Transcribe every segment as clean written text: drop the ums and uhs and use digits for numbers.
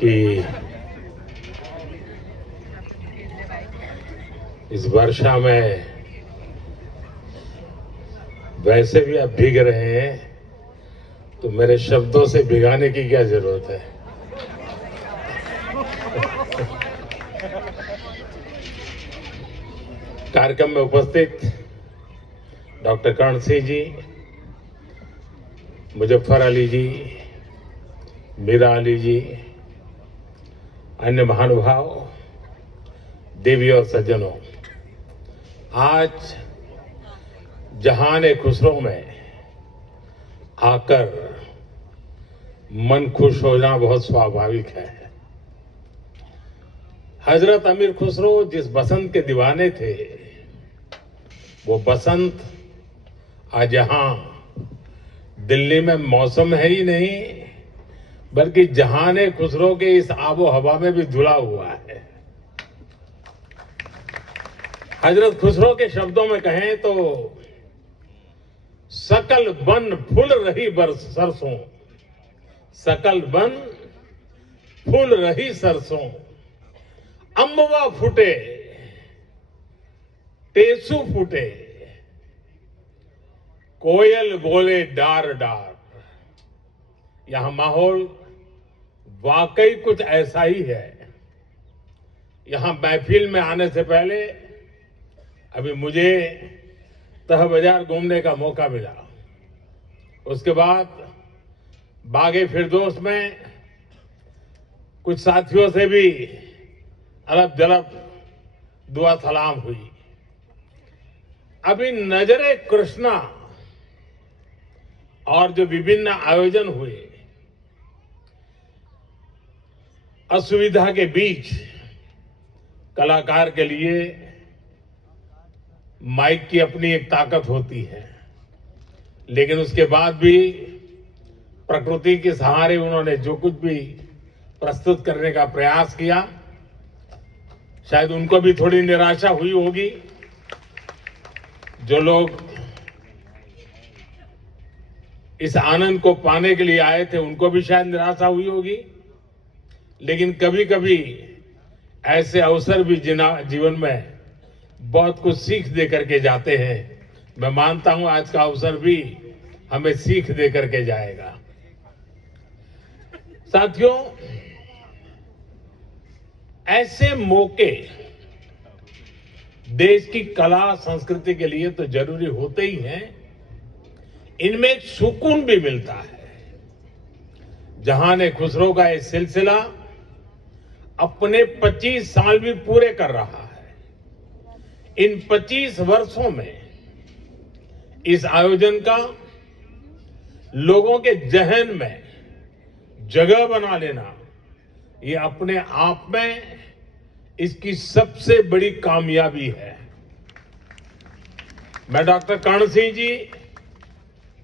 कि इस वर्षा में वैसे भी आप भीग रहे हैं तो मेरे शब्दों से भिगाने की क्या जरूरत है। कार्यक्रम में उपस्थित डॉक्टर कर्ण सिंह जी, मुजफ्फर अली जी, मीरा अली जी, अन्य महानुभाव, देवी और सज्जनों, आज जहान खुसरो में आकर मन खुश होना बहुत स्वाभाविक है। हजरत अमीर खुसरो जिस बसंत के दीवाने थे, वो बसंत आज यहां दिल्ली में मौसम है ही नहीं, बल्कि जहान खुसरो के इस आबो हवा में भी धुला हुआ है। हजरत खुसरो के शब्दों में कहें तो सकल बन फूल रही बरस सरसों, सकल बन फूल रही सरसों, अम्बवा फूटे टेसू फूटे, कोयल बोले डार डार। यहां माहौल वाकई कुछ ऐसा ही है। यहां महफिल में आने से पहले अभी मुझे तह बाजार घूमने का मौका मिला। उसके बाद बागे फिरदौस में कुछ साथियों से भी अलग जलब दुआ सलाम हुई। अभी नजरे कृष्णा और जो विभिन्न आयोजन हुए, असुविधा के बीच कलाकार के लिए माइक की अपनी एक ताकत होती है, लेकिन उसके बाद भी प्रकृति के सहारे उन्होंने जो कुछ भी प्रस्तुत करने का प्रयास किया, शायद उनको भी थोड़ी निराशा हुई होगी। जो लोग इस आनंद को पाने के लिए आए थे, उनको भी शायद निराशा हुई होगी। लेकिन कभी कभी ऐसे अवसर भी जीवन में बहुत कुछ सीख दे करके जाते हैं। मैं मानता हूं आज का अवसर भी हमें सीख दे करके जाएगा। साथियों, ऐसे मौके देश की कला संस्कृति के लिए तो जरूरी होते ही हैं, इनमें एक सुकून भी मिलता है। जहान खुसरो का ये सिलसिला अपने 25 साल भी पूरे कर रहा है। इन 25 वर्षों में इस आयोजन का लोगों के जहन में जगह बना लेना, ये अपने आप में इसकी सबसे बड़ी कामयाबी है। मैं डॉक्टर कर्ण सिंह जी,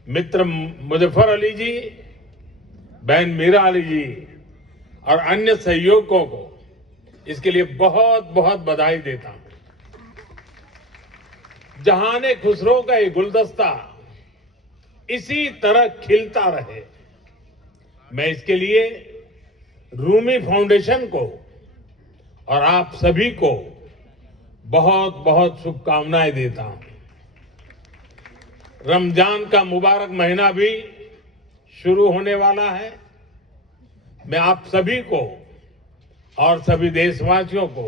मित्र मुजफ्फर अली जी, बहन मीरा अली जी और अन्य सहयोगियों को इसके लिए बहुत बहुत बधाई देता हूं। जहान खुसरो का ये गुलदस्ता इसी तरह खिलता रहे, मैं इसके लिए रूमी फाउंडेशन को और आप सभी को बहुत बहुत शुभकामनाएं देता हूं। रमजान का मुबारक महीना भी शुरू होने वाला है। मैं आप सभी को और सभी देशवासियों को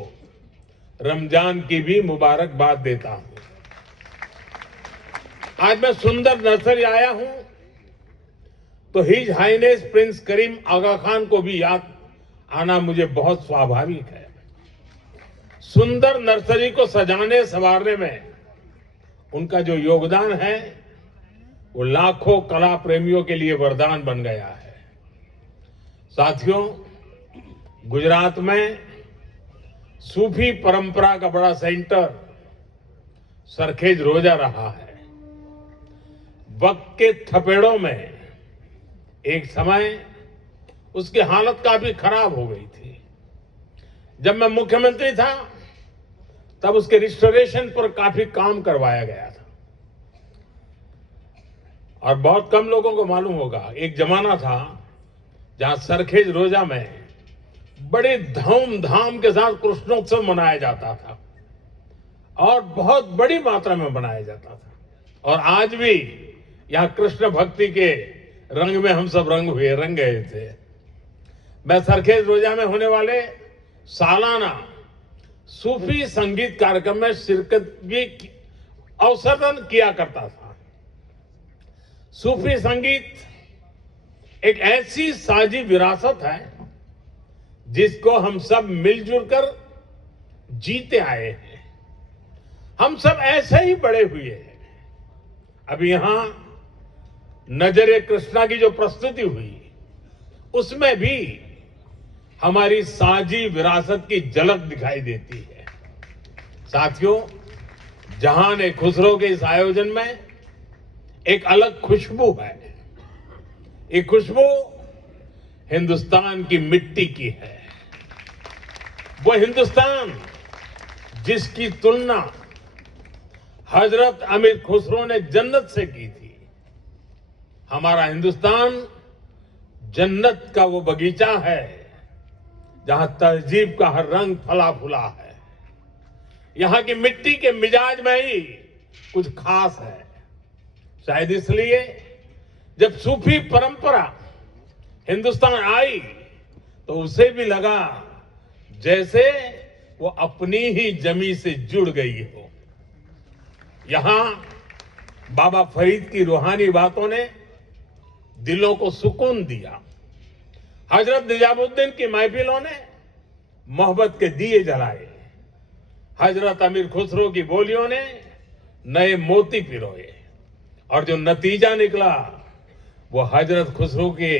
रमजान की भी मुबारकबाद देता हूं। आज मैं सुंदर नर्सरी आया हूं तो हिज हाइनेस प्रिंस करीम आगा खान को भी याद आना मुझे बहुत स्वाभाविक है। सुंदर नर्सरी को सजाने संवारने में उनका जो योगदान है, वो लाखों कला प्रेमियों के लिए वरदान बन गया है। साथियों, गुजरात में सूफी परंपरा का बड़ा सेंटर सरखेज रोजा रहा है। वक्त के थपेड़ों में एक समय उसकी हालत काफी खराब हो गई थी। जब मैं मुख्यमंत्री था तब उसके रिस्टोरेशन पर काफी काम करवाया गया था। और बहुत कम लोगों को मालूम होगा, एक जमाना था जहां सरखेज रोजा में बड़े धूमधाम के साथ कृष्णोत्सव मनाया जाता था और बहुत बड़ी मात्रा में मनाया जाता था। और आज भी यहाँ कृष्ण भक्ति के रंग में हम सब रंग गए थे। मैं सरखेज रोजा में होने वाले सालाना सूफी संगीत कार्यक्रम में शिरकत भी अवसर किया करता था। सूफी संगीत एक ऐसी साझी विरासत है जिसको हम सब मिलजुल कर जीते आए हैं। हम सब ऐसे ही बड़े हुए हैं। अभी यहां नजरे कृष्णा की जो प्रस्तुति हुई उसमें भी हमारी साझी विरासत की झलक दिखाई देती है। साथियों, जहान खुसरो के इस आयोजन में एक अलग खुशबू है। ये खुशबू हिंदुस्तान की मिट्टी की है। वो हिंदुस्तान जिसकी तुलना हजरत अमीर खुसरो ने जन्नत से की थी। हमारा हिंदुस्तान जन्नत का वो बगीचा है जहां तहजीब का हर रंग फला फूला है। यहां की मिट्टी के मिजाज में ही कुछ खास है। शायद इसलिए जब सूफी परंपरा हिंदुस्तान आई तो उसे भी लगा जैसे वो अपनी ही जमी से जुड़ गई हो। यहां बाबा फरीद की रूहानी बातों ने दिलों को सुकून दिया। हजरत निजामुद्दीन की महफिलों ने मोहब्बत के दिए जलाए। हजरत अमीर खुसरो की बोलियों ने नए मोती पिरोए और जो नतीजा निकला वो हजरत खुसरो के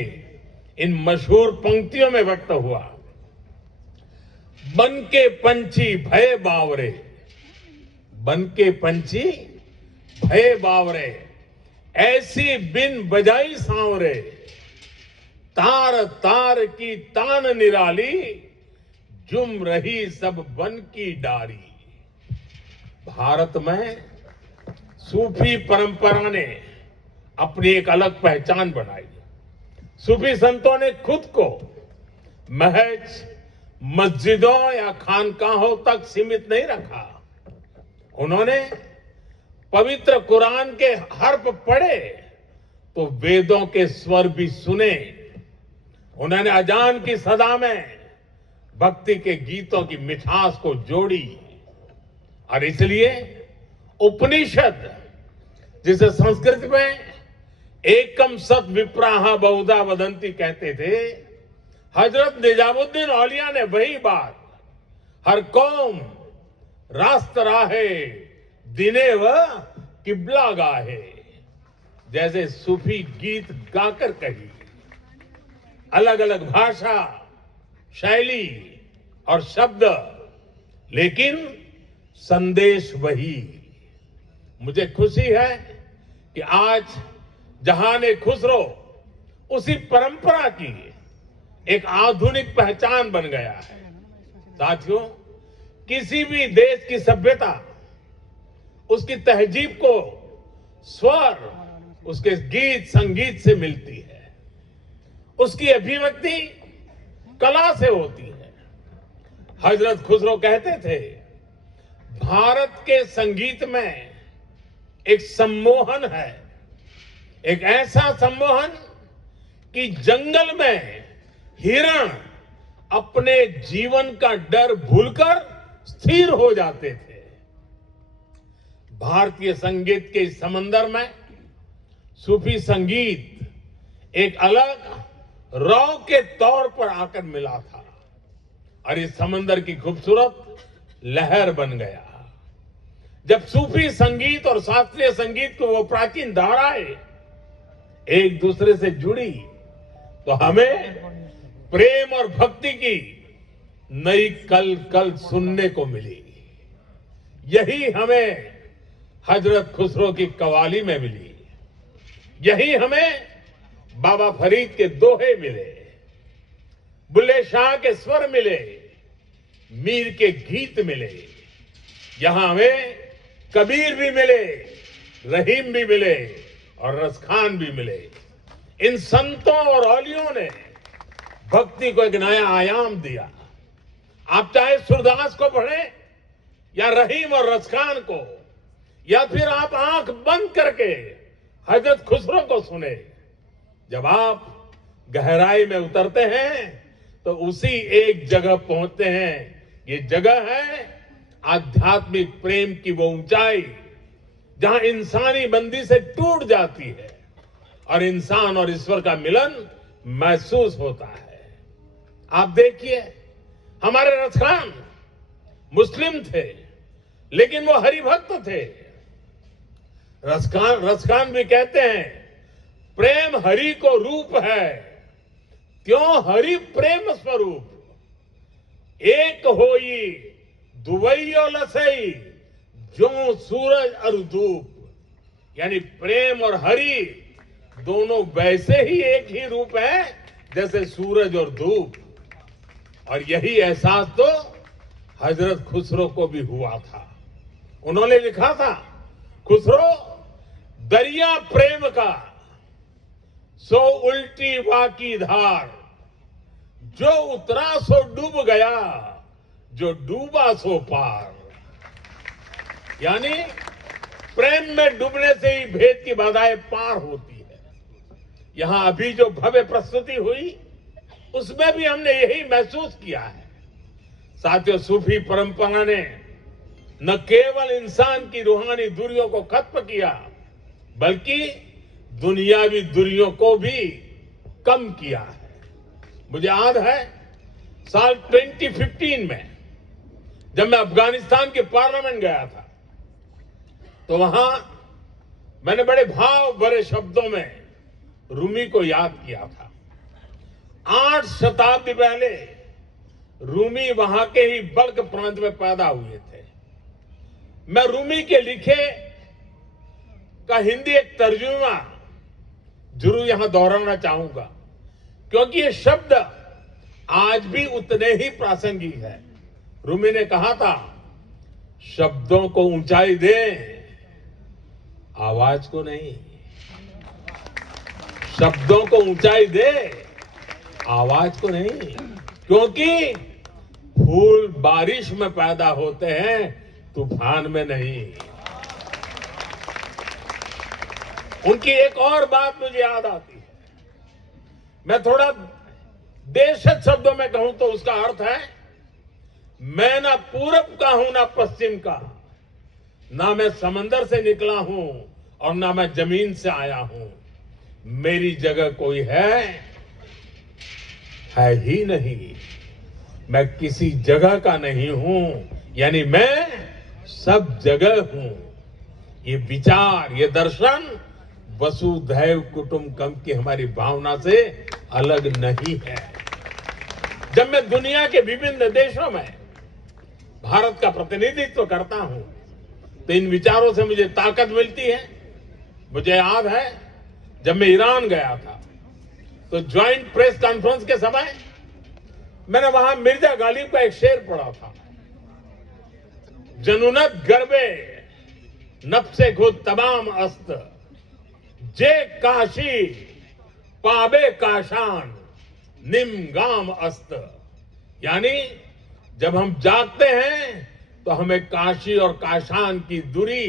इन मशहूर पंक्तियों में व्यक्त हुआ। बन के पंछी भय बावरे, बन के पंछी भय बावरे, ऐसी बिन बजाई सांवरे, तार तार की तान निराली, जुम रही सब बन की डारी। भारत में सूफी परंपरा ने अपनी एक अलग पहचान बनाई। सूफी संतों ने खुद को महज मस्जिदों या खानकाहों तक सीमित नहीं रखा। उन्होंने पवित्र कुरान के हर्फ पढ़े तो वेदों के स्वर भी सुने। उन्होंने अजान की सदा में भक्ति के गीतों की मिठास को जोड़ी और इसलिए उपनिषद, जिसे संस्कृत में एकम सत विप्राहा बहुधा वदंती कहते थे, हजरत निजामुद्दीन औलिया ने वही बात हर कौम रास्त राहे दिने व किबला गाहे जैसे सूफी गीत गाकर कही। अलग अलग भाषा, शैली और शब्द, लेकिन संदेश वही। मुझे खुशी है कि आज जहान खुसरो उसी परंपरा की एक आधुनिक पहचान बन गया है। साथियों, किसी भी देश की सभ्यता उसकी तहजीब को स्वर उसके गीत संगीत से मिलती है। उसकी अभिव्यक्ति कला से होती है। हजरत खुसरो कहते थे, भारत के संगीत में एक सम्मोहन है, एक ऐसा सम्मोहन कि जंगल में हिरण अपने जीवन का डर भूलकर स्थिर हो जाते थे। भारतीय संगीत के इस समंदर में सूफी संगीत एक अलग रौ के तौर पर आकर मिला था और इस समंदर की खूबसूरत लहर बन गया। जब सूफी संगीत और शास्त्रीय संगीत को वो प्राचीन धाराएं एक दूसरे से जुड़ी तो हमें प्रेम और भक्ति की नई कल कल सुनने को मिली। यही हमें हजरत खुसरो की कवाली में मिली। यही हमें बाबा फरीद के दोहे मिले, बुल्ले शाह के स्वर मिले, मीर के गीत मिले। यहां हमें कबीर भी मिले, रहीम भी मिले और रसखान भी मिले। इन संतों और औलियों ने भक्ति को एक नया आयाम दिया। आप चाहे सूरदास को पढ़ें या रहीम और रसखान को, या फिर आप आंख बंद करके हजरत खुसरो को सुने। जब आप गहराई में उतरते हैं तो उसी एक जगह पहुंचते हैं। ये जगह है आध्यात्मिक प्रेम की वो ऊंचाई जहां इंसानी बंदी से टूट जाती है और इंसान और ईश्वर का मिलन महसूस होता है। आप देखिए, हमारे रसखान मुस्लिम थे, लेकिन वो हरिभक्त थे। रसखान भी कहते हैं प्रेम हरि को रूप है, क्यों हरि प्रेम स्वरूप। एक होई दुवैयो लसई, जो सूरज और धूप। यानी प्रेम और हरि दोनों वैसे ही एक ही रूप है जैसे सूरज और धूप। और यही एहसास तो हजरत खुसरो को भी हुआ था। उन्होंने लिखा था, खुसरो दरिया प्रेम का सो उल्टी वाकी धार, जो उतरा सो डूब गया, जो डूबा सो पार। यानी प्रेम में डूबने से ही भेद की बाधाएं पार होती है। यहां अभी जो भव्य प्रस्तुति हुई उसमें भी हमने यही महसूस किया है। साथियों, सूफी परंपरा ने न केवल इंसान की रूहानी दूरियों को खत्म किया, बल्कि दुनियावी दूरियों को भी कम किया है। मुझे याद है साल 2015 में जब मैं अफगानिस्तान के पार्लियामेंट गया था, तो वहां मैंने बड़े भाव भरे शब्दों में रूमी को याद किया था। 8 शताब्दी पहले रूमी वहां के ही बल्ख प्रांत में पैदा हुए थे। मैं रूमी के लिखे का हिंदी एक तर्जुमा जरूर यहां दोहराना चाहूंगा, क्योंकि ये शब्द आज भी उतने ही प्रासंगिक है। रूमी ने कहा था, शब्दों को ऊंचाई दे, आवाज को नहीं। शब्दों को ऊंचाई दे, आवाज को नहीं। क्योंकि फूल बारिश में पैदा होते हैं, तूफान में नहीं। उनकी एक और बात मुझे याद आती है। मैं थोड़ा देशज शब्दों में कहूं तो उसका अर्थ है, मैं ना पूरब का हूं ना पश्चिम का, ना मैं समंदर से निकला हूं और ना मैं जमीन से आया हूं। मेरी जगह कोई है ही नहीं। मैं किसी जगह का नहीं हूं, यानी मैं सब जगह हूं। ये विचार, ये दर्शन वसुधैव कुटुंबकम की हमारी भावना से अलग नहीं है। जब मैं दुनिया के विभिन्न देशों में भारत का प्रतिनिधित्व करता हूं, तो इन विचारों से मुझे ताकत मिलती है। मुझे याद है जब मैं ईरान गया था, तो ज्वाइंट प्रेस कॉन्फ्रेंस के समय मैंने वहां मिर्जा गालिब का एक शेर पढ़ा था, जनुनत गर्बे नफ्से खुद तमाम अस्त, जे काशी पाबे काशान निम गाम अस्त। यानी जब हम जागते हैं तो हमें काशी और काशान की दूरी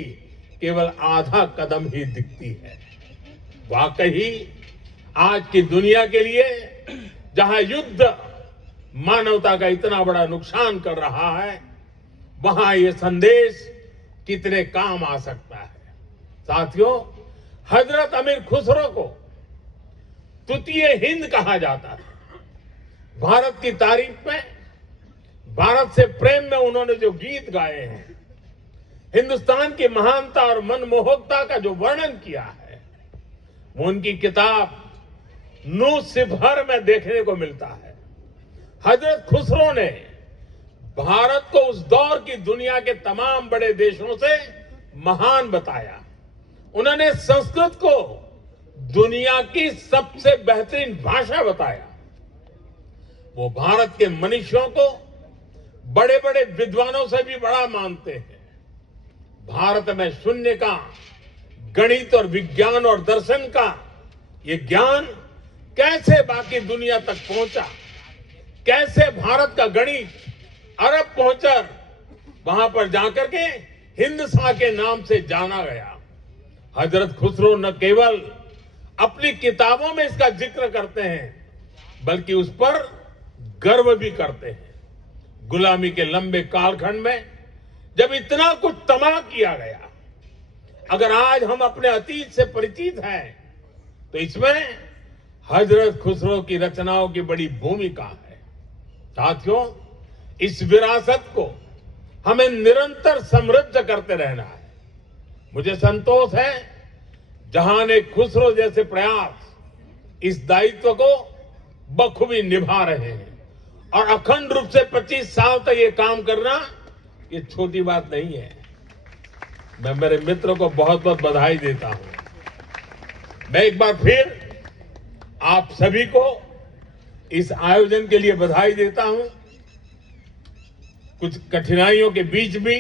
केवल आधा कदम ही दिखती है। वाकई आज की दुनिया के लिए, जहां युद्ध मानवता का इतना बड़ा नुकसान कर रहा है, वहां ये संदेश कितने काम आ सकता है। साथियों, हजरत अमीर खुसरो को तृतीय हिंद कहा जाता है। भारत की तारीफ में, भारत से प्रेम में उन्होंने जो गीत गाए हैं, हिंदुस्तान की महानता और मनमोहकता का जो वर्णन किया है, वो उनकी किताब नू सिफर में देखने को मिलता है। हजरत खुसरो ने भारत को उस दौर की दुनिया के तमाम बड़े देशों से महान बताया। उन्होंने संस्कृत को दुनिया की सबसे बेहतरीन भाषा बताया। वो भारत के मनुष्यों को बड़े बड़े विद्वानों से भी बड़ा मानते हैं। भारत में शून्य का, गणित और विज्ञान और दर्शन का ये ज्ञान कैसे बाकी दुनिया तक पहुंचा, कैसे भारत का गणित अरब पहुंचकर वहां पर जाकर के हिंदसा के नाम से जाना गया। हजरत खुसरो न केवल अपनी किताबों में इसका जिक्र करते हैं बल्कि उस पर गर्व भी करते हैं। गुलामी के लंबे कालखंड में जब इतना कुछ तबाह किया गया, अगर आज हम अपने अतीत से परिचित हैं तो इसमें हजरत खुसरो की रचनाओं की बड़ी भूमिका है। साथियों, इस विरासत को हमें निरंतर समृद्ध करते रहना है। मुझे संतोष है जहां खुसरो जैसे प्रयास इस दायित्व को बखूबी निभा रहे हैं और अखंड रूप से 25 साल तक ये काम करना ये छोटी बात नहीं है। मैं मेरे मित्रों को बहुत बहुत बधाई देता हूं। मैं एक बार फिर आप सभी को इस आयोजन के लिए बधाई देता हूं। कुछ कठिनाइयों के बीच भी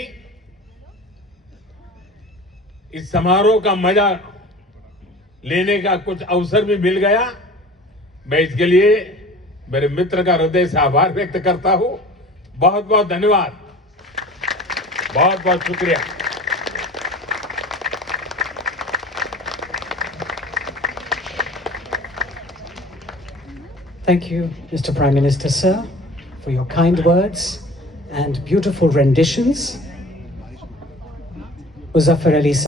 इस समारोह का मजा लेने का कुछ अवसर भी मिल गया। मैं इसके लिए मेरे मित्र का हृदय से आभार व्यक्त करता हूं। बहुत बहुत धन्यवाद, बहुत बहुत शुक्रिया। Thank you, Mr. Prime Minister, sir, for your kind words and beautiful renditions. Muzaffar Ali